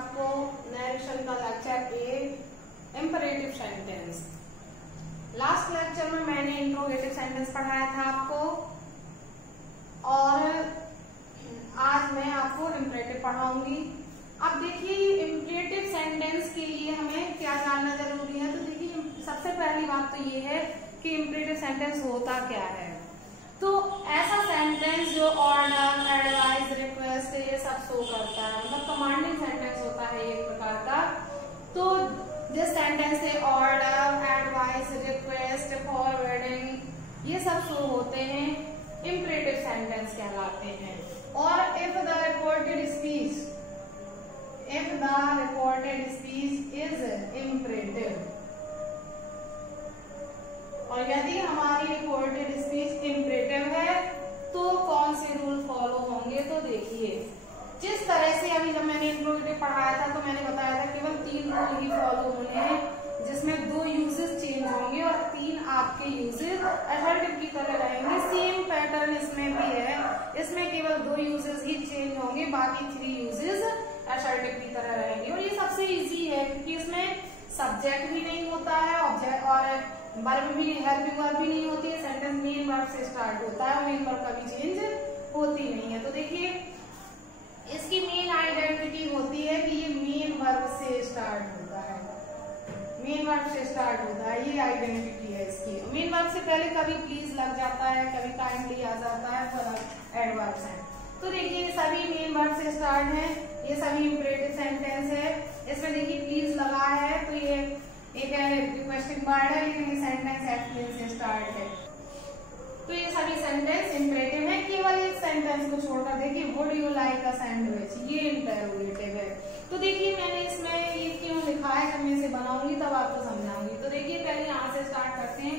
आपको नरेशन का lecture 8 imperative sentence. Last lecture में मैंने इंट्रोगेटिव सेंटेंस पढ़ाया था आपको और आज मैं आपको इंपरेटिव पढ़ाऊंगी। अब देखिए इंपरेटिव सेंटेंस के लिए हमें क्या जानना जरूरी है। तो देखिए सबसे पहली बात तो ये है कि इंपरेटिव सेंटेंस होता क्या है। तो ऐसा सेंटेंस जो ऑर्डर, एडवाइस, रिक्वेस्ट ये सब शो करता है, मतलब कमांडिंग सेंटेंस होता है एक प्रकार का। तो जिस सेंटेंस से ऑर्डर, एडवाइस, रिक्वेस्ट, फॉरवर्डिंग ये सब शो होते हैं इंपरेटिव सेंटेंस कहलाते हैं। और if the reported speech is imperative, और यदि हमारी रिपोर्टेड स्पीच इम्परेटिव है तो कौन से रूल फॉलो होंगे। तो देखिए जिस तरह से अभी जब मैंने इंट्रोगेटिव पढ़ाया था तो मैंने बताया था केवल 3 रूल ही फॉलो होने हैं, जिसमें 2 यूजेस चेंज होंगे और 3 आपके यूजेस असर्टिव की तरह रहेंगे। सेम पैटर्न इसमें भी है, इसमें केवल 2 यूजेस ही चेंज होंगे, बाकी 3 यूजेस असर्टिव की तरह रहेंगे। और ये सबसे इजी है क्योंकि इसमें सब्जेक्ट भी नहीं होता है, ऑब्जेक्ट और वर्ब भी, हेल्पिंग वर्ब भी नहीं होती है, सेंटेंस मेन वर्ब से स्टार्ट होता है, मेन वर्ब कभी चेंज होती नहीं है। तो देखिए इसकी मेन आइडेंटिटी होती है कि ये मेन वर्ब से स्टार्ट होता है, मेन वर्ब से स्टार्ट होता है, ये आइडेंटिटी है इसकी। मेन वर्ब से पहले कभी प्लीज लग जाता है, कभी काइंडली आ जाता है, फिर एडवर्ब्स हैं। तो देखिए ये सभी मेन वर्ब से स्टार्ट है, ये सभी इंपरेटिव सेंटेंस है। इसमें देखिए प्लीज लगा है तो ये एक रिक्वेस्टिंग वर्ड है, लेकिन ये सेंटेंस एक्शन से स्टार्ट है। तो ये सभी सेंटेंस इंपरेटिव है। केवल एक सेंटेंस को छोड़कर देखिए would you like a sandwich, ये इंटरोगेटिव है। तो देखिए मैंने इसमें ये क्यों लिखा है, जब मैं इसे बनाऊंगी तब आपको समझाऊंगी। तो देखिए पहले यहाँ से स्टार्ट करते हैं।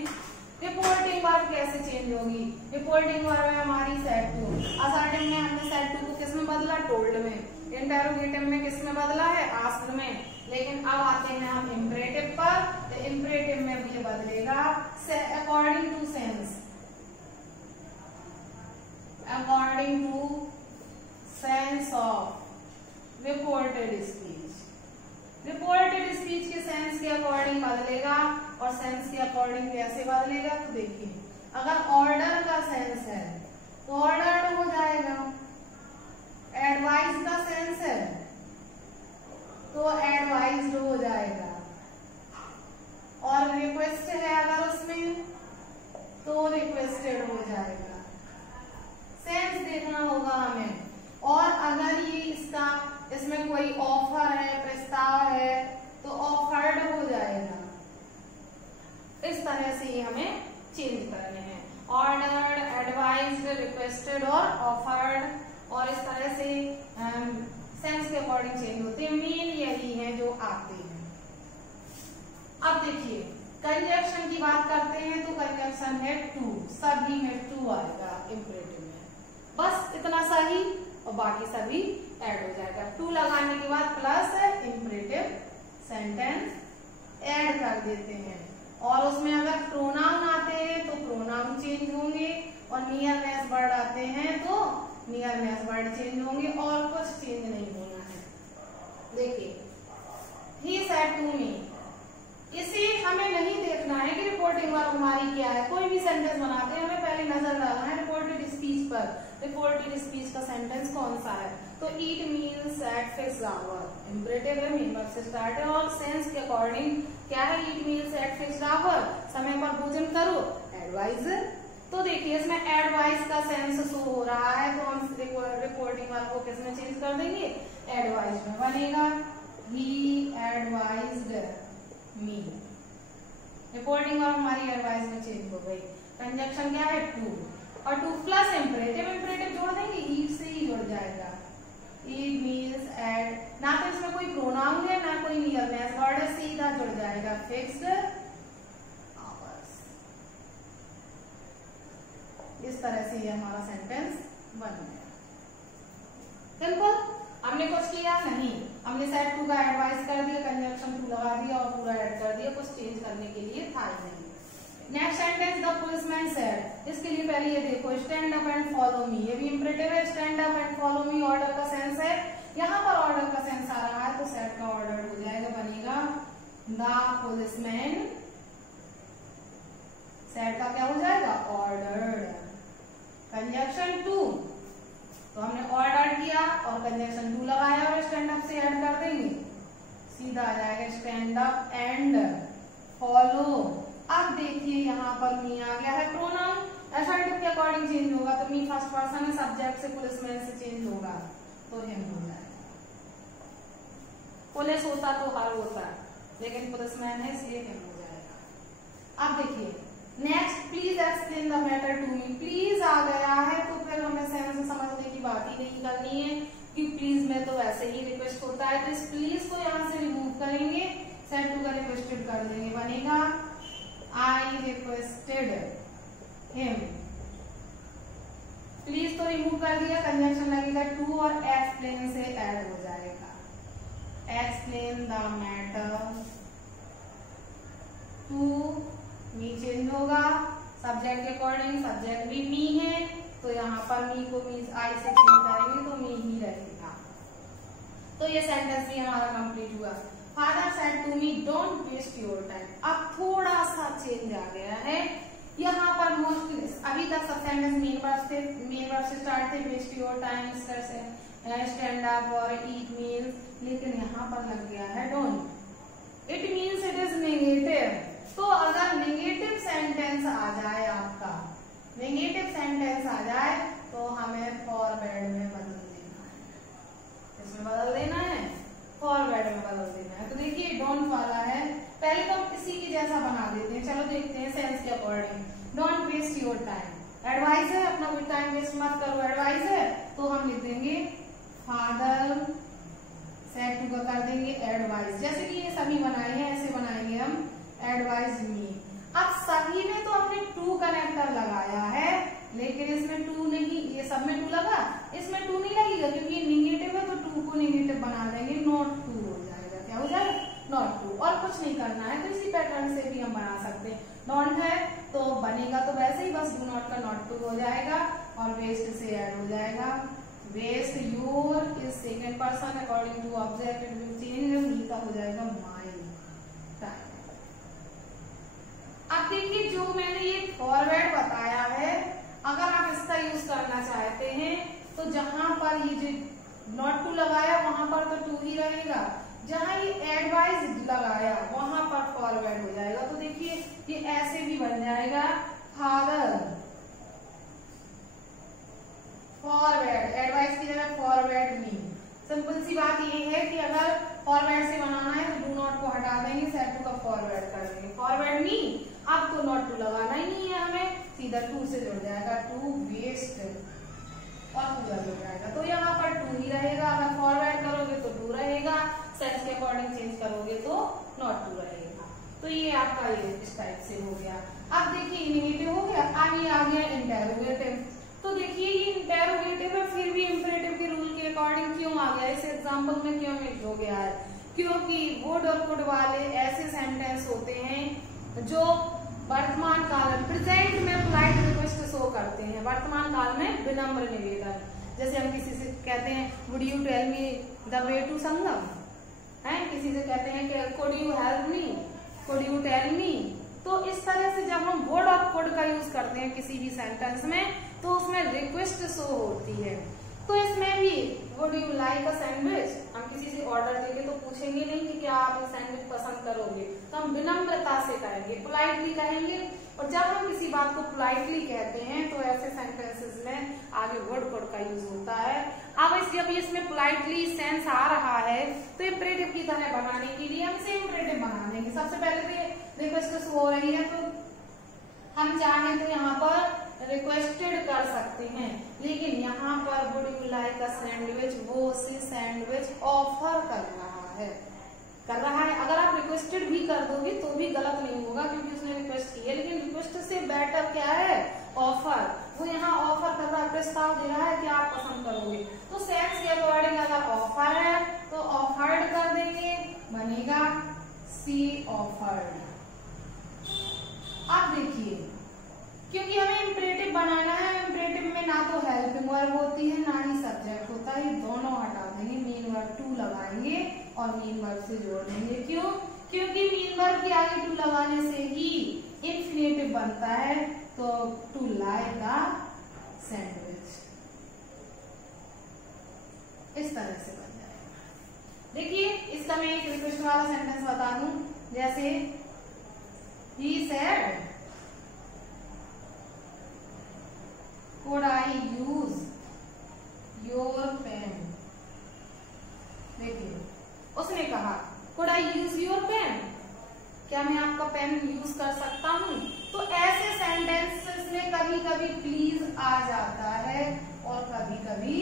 रिपोर्टिंग वर्ब कैसे चेंज होगी। रिपोर्टिंग वर्ब है हमारी सेड टू। असर्टिव में हमने सेड टू को किस में बदला, टोल्ड में। इंटरोगेटिव में किस में बदला है, आस्क्ड में। लेकिन अब आते हैं हम इंपरेटिव पर। तो इंपरेटिव में भी बदलेगा according to sense, according to sense of reported speech. Reported speech के सेंस के अकॉर्डिंग बदलेगा। और सेंस के अकॉर्डिंग कैसे बदलेगा, तो देखिए अगर ऑर्डर का सेंस है तो ऑर्डर्ड हो जाएगा, एडवाइस का सेंस है तो एडवाइज्ड हो जाएगा, और रिक्वेस्ट है अगर उसमें तो रिक्वेस्टेड हो जाएगा। सेंस देखना होगा हमें। और अगर ये इसमें कोई ऑफर है, प्रस्ताव है तो ऑफर्ड हो जाएगा। इस तरह से ये हमें चेंज करने हैं, ऑर्डर्ड, एडवाइज्ड, रिक्वेस्टेड और ऑफर्ड। और इस तरह से सेंस के अकॉर्डिंग चेंज होते हैं। मेन यही है जो आते हैं। अब देखिए कंजक्शन की बात करते हैं तो कंजक्शन है टू, सभी में टू आएगा इंपरेटिव में, बस इतना सा ही, और बाकी सभी ऐड हो जाएगा। टू लगाने के बाद प्लस इंपरेटिव सेंटेंस ऐड कर देते हैं। और उसमें अगर प्रोनाउन आते हैं तो प्रोनाउन चेंज होंगे, और नियरनेस वर्ड आते हैं तो नियरनेस वर्ड चेंज होंगे, और कुछ चेंज नहीं होना है। देखिए ही सेड टू मी, इसे हमें नहीं देखना है कि रिपोर्टिंग वर्ब हमारी क्या है। कोई भी सेंटेंस बनाते हैं हमें पहले नजर डालना है रिपोर्टेड स्पीच पर, रिपोर्टेड स्पीच का सेंटेंस कौन सा है। तो it means at fixed hour, imperative है, मेन वर्ब से स्टार्ट है, और सेंस के अकॉर्डिंग क्या है, it means at fixed hour, समय पर भोजन करो, एडवाइजर। तो देखिए इसमें एडवाइस का सेंस शो हो रहा है, तो हम रिपोर्टिंग वर्ब को किस में चेंज कर देंगे, एडवाइज में बनेगा। ही एडवाइज्ड मी, रिपोर्टिंग वर्ब हमारी एडवाइस में चेंज हो गई। कंजक्शन क्या है टू, और टू प्लस इंपरेटिव, इंपरेटिव जोड़ देंगे, ईट से ही जुड़ जाएगा। इट मीन्स एट, ना तो इसमें कोई प्रोनाउन है ना कोई नियरनेस वर्ड है, सीधा जुड़ जाएगा फिक्स्ड आवर्स। इस तरह से ये हमारा सेंटेंस बन गया। सिंपल। हमने कुछ किया नहीं, हमने सेड टू का एडवाइस कर दिया, कंजक्शन टू लगा दिया और पूरा ऐड कर दिया, कुछ चेंज करने के लिए था ही नहीं। Next sentence the policeman said, इसके लिए पहले ये देखो stand up and follow me, ये भी इंपरेटिव है। Stand up and follow me order का सेंस है, यहाँ पर ऑर्डर का सेंस आ रहा है तो द पुलिसमैन सेड का क्या हो जाएगा? ऑर्डर्ड। कंजक्शन टू, तो हमने ऑर्डर किया और कंजक्शन टू लगाया और स्टैंड अप से ऐड कर देंगे, सीधा आ जाएगा स्टैंड अप एंड फॉलो। अब देखिए यहाँ पर मी आ गया है, प्रोनाउन एसर्टिव के अकॉर्डिंग चेंज होगा, तो मी फर्स्ट पर्सन है, सब्जेक्ट से पुलिसमैन से चेंज होगा तो हिम हो जाएगा। पुलिस होता तो हर होता, लेकिन पुलिसमैन है इसलिए हिम हो जाएगा। अब देखिए next, please explain the matter to me. Please आ गया है तो फिर हमें सेंस से समझने की बात ही नहीं करनी है कि प्लीज में तो वैसे ही रिक्वेस्ट होता है, तो इस प्लीज को यहाँ से रिमूव करेंगे, सेड टू का रिक्वेस्टेड कर देंगे, बनेगा आई रिक्वेस्टेड हिम। प्लीज तो रिमूव कर दिया, कंजंक्शन लगेगा टू और एक्सप्लेन से ऐड हो जाएगा, explain the matter to me change होगा, सब्जेक्ट के अकॉर्डिंग, सब्जेक्ट भी मी है तो यहाँ पर मी को मी आई से चेंज करेंगे तो मी ही रहेगा। तो ये सेंटेंस भी हमारा कंप्लीट हुआ। Father said to me don't waste your time. अब थोड़ा सा चेंज आ गया है यहाँ पर, मोस्टली अभी तक सब सेंटेंस मेन वर्ब से स्टार्ट थे, waste your time, stand up और ईट मील, लेकिन यहाँ पर लग गया है don't. It means it is negative. तो अगर नेगेटिव सेंटेंस आ जाए, आपका नेगेटिव सेंटेंस आ जाए तो हमें फॉरवर्ड में बदल देना है, इसमें बदल देना है, फॉरवर्ड में बदल देना है। तो देखिए डोंट वाला है, पहले तो हम इसी की जैसा बना देते हैं, चलो देखते हैं सेंस के according. Don't waste your time, advice है, अपना कोई टाइम वेस्ट मत करो, एडवाइस है तो हम लिख देंगे फादर सेड टू का कर देंगे एडवाइस, जैसे कि ये सभी बनाए हैं ऐसे बनाएंगे हम, एडवाइज मी। अब सभी में तो हमने टू कनेक्टर लगाया है, लेकिन इसमें टू नहीं, ये सब में टू लगा, इसमें टू नहीं लगेगा क्योंकि ये निगेटिव है, तो टू को निगेटिव बना देंगे, नॉट टू हो जाएगा। क्या हो जाएगा? Not to. और कुछ नहीं करना है, तो इसी पैटर्न से भी हम बना सकते हैं। डोंट है तो बनेगा तो वैसे ही, बस डू नॉट का नॉट टू हो जाएगा और वेस्ट से ऐड हो जाएगा, west your is second person according to object, it will change, me का हो जाएगा माई टाइम। अब देखिए जो मैंने ये फॉरवर्ड बताया है, अगर आप इसका यूज करना चाहते हैं तो जहां पर ये जो नॉट टू लगाया वहां पर तो टू ही रहेगा, जहां ये एडवाइस लगाया वहां पर फॉरवर्ड हो जाएगा। तो देखिए ये ऐसे भी बन जाएगा, फादर फॉरवर्ड, एडवाइस की जगह फॉरवर्ड मी। सिंपल सी बात ये है कि अगर फॉरवर्ड से बनाना है तो डू नॉट को हटा देंगे, सेड टू का फॉरवर्ड कर देंगे, फॉरवर्ड मी। अब तो नॉट टू लगाना ही नहीं है हमें, सीधा टू से जुड़ जाएगा, टू वेस्ट और पूरा जुड़ जाएगा, तो यहाँ पर टू ही रहेगा। अगर फॉरवर्ड करोगे तो टू रहेगा, सेंस के अकॉर्डिंग चेंज करोगे तो नॉट टू रहेगा। तो ये आपका ये इस टाइप से हो गया। अब देखिए इनिगेटिव हो गया, अब ये आ गया इंटेरोगेटिव। तो देखिए ये इंटेरोगेटिव है, फिर भी इंपरेटिव के रूल के अकॉर्डिंग क्यों आ गया, इस एग्जाम्पल में क्यों मिक्स हो गया है? क्योंकि वुड और कुड वाले ऐसे सेंटेंस होते हैं जो वर्तमान काल प्रेजेंट में पोलाइट रिक्वेस्ट शो करते हैं, वर्तमान काल में विनम्र निवेदन। जैसे हम किसी से कहते हैं would you tell me the way to Sangam, है किसी से कहते हैं कि could you help me, could you tell me. तो इस तरह से जब हम वुड और कुड का यूज करते हैं किसी भी सेंटेंस में तो उसमें रिक्वेस्ट शो होती है। तो इसमें भी would you like a sandwich, हम किसी से ऑर्डर देंगे तो पूछेंगे नहीं कि क्या आप सैंडविच पसंद करोगे, तो हम विनम्रता से कहेंगे, पोलाइटली कहेंगे। और जब हम किसी बात को पोलाइटली कहते हैं तो ऐसे सेंटेंसेस में आगे वुड कुड का यूज होता है। अब जब इसमें पोलाइटली सेंस आ रहा है तो इंपरेटिव की तरह बनाने के लिए हम इसे इंपरेटिव बना देंगे। सबसे पहले तो रिक्वेस्ट हो रही है तो हम चाहें तो यहाँ पर रिक्वेस्टेड कर सकते हैं, लेकिन यहाँ पर would you like a sandwich, वो उसे सैंडविच ऑफर कर रहा है। अगर आप रिक्वेस्टेड भी कर दोगे तो भी गलत नहीं होगा क्योंकि उसने रिक्वेस्ट की है, लेकिन रिक्वेस्ट से बेटर क्या है? ऑफर। वो यहाँ ऑफर कर रहा है, प्रस्ताव दे रहा है कि आप पसंद करोगे। तो सेंस के अकॉर्डिंग अगर ऑफर है तो ऑफर्ड कर देंगे, बनेगा सी ऑफर्ड। अब देखिए क्योंकि हमें इंपरेटिव बनाना है, इंपरेटिव में ना तो हेल्पिंग वर्ब होती है ना ही सब्जेक्ट होता है, ये दोनों हटा देंगे, मेन वर्ब टू लगाएंगे और मेन वर्ब से जोड़ देंगे। क्यों? क्योंकि मीन वर्ब के आगे टू लगाने से ही इंफिनिटिव बनता है, तो टू लाइक अ सैंडविच इस तरह से बन जाएगा। देखिए इसका मैं एक रिक्वेस्ट वाला सेंटेंस बता दूं, जैसे he said could I use your pen। देखिए उसने कहा could I use your pen, क्या मैं आपका पेन यूज कर सकता हूँ। तो ऐसे सेंटेंसेस में कभी कभी प्लीज आ जाता है और कभी कभी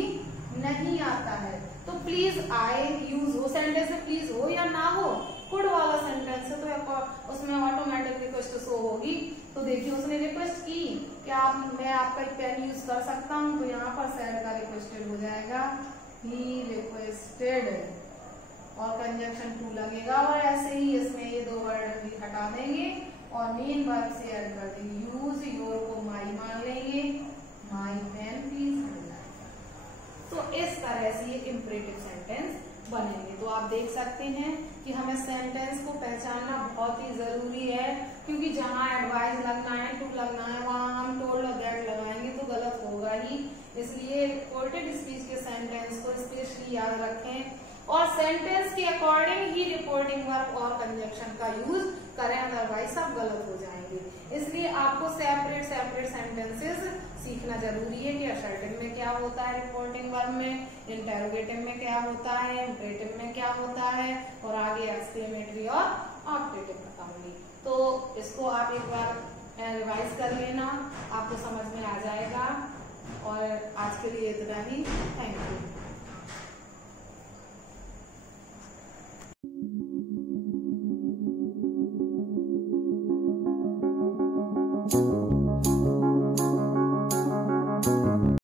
नहीं आता है। तो प्लीज आए यूज हो, सेंटेंस में प्लीज हो या ना हो, कुड वाला सेंटेंस है तो उसमें ऑटोमेटिक रिक्वेस्ट शो होगी। तो देखिए उसने रिक्वेस्ट की कि मैं आपका एक पेन यूज कर सकता हूँ, तो यहाँ पर सैड का रिक्वेस्टेड हो जाएगा, ही रिक्वेस्टेड और कंजंक्शन टू लगेगा, और ऐसे ही इसमें ये दो वर्ड भी हटा देंगे और मेन वर्ब से ऐड कर देंगे। यूज योर को माई मान लेंगे, माई पेन प्लीज हट जाएगा। तो इस तरह से ये इंपरेटिव सेंटेंस बनेंगे। तो आप देख सकते हैं कि हमें सेंटेंस को पहचानना बहुत ही जरूरी है, क्योंकि जहां एडवाइस लगना है, टू लगना है, वहां हम टोल्ड और दैट लगाएंगे तो गलत होगा ही। इसलिए रिपोर्टेड स्पीच के सेंटेंस को स्पेशली याद रखें और सेंटेंस के अकॉर्डिंग ही रिपोर्टिंग वर्ब और कंजंक्शन का यूज करें, अदरवाइज सब गलत हो जाएंगे। इसलिए आपको सेपरेट सेंटेंसेस सीखना जरूरी है कि असर्टिव में क्या होता है, रिपोर्टिंग वर्ब में, इंटेरोगेटिव में क्या होता है, इंपरेटिव में क्या होता है, और आगे एक्सक्लेमेटरी और ऑप्टेटिव बताऊंगी। तो इसको आप एक बार रिवाइज कर लेना, आपको समझ में आ जाएगा। और आज के लिए इतना ही, थैंक यू।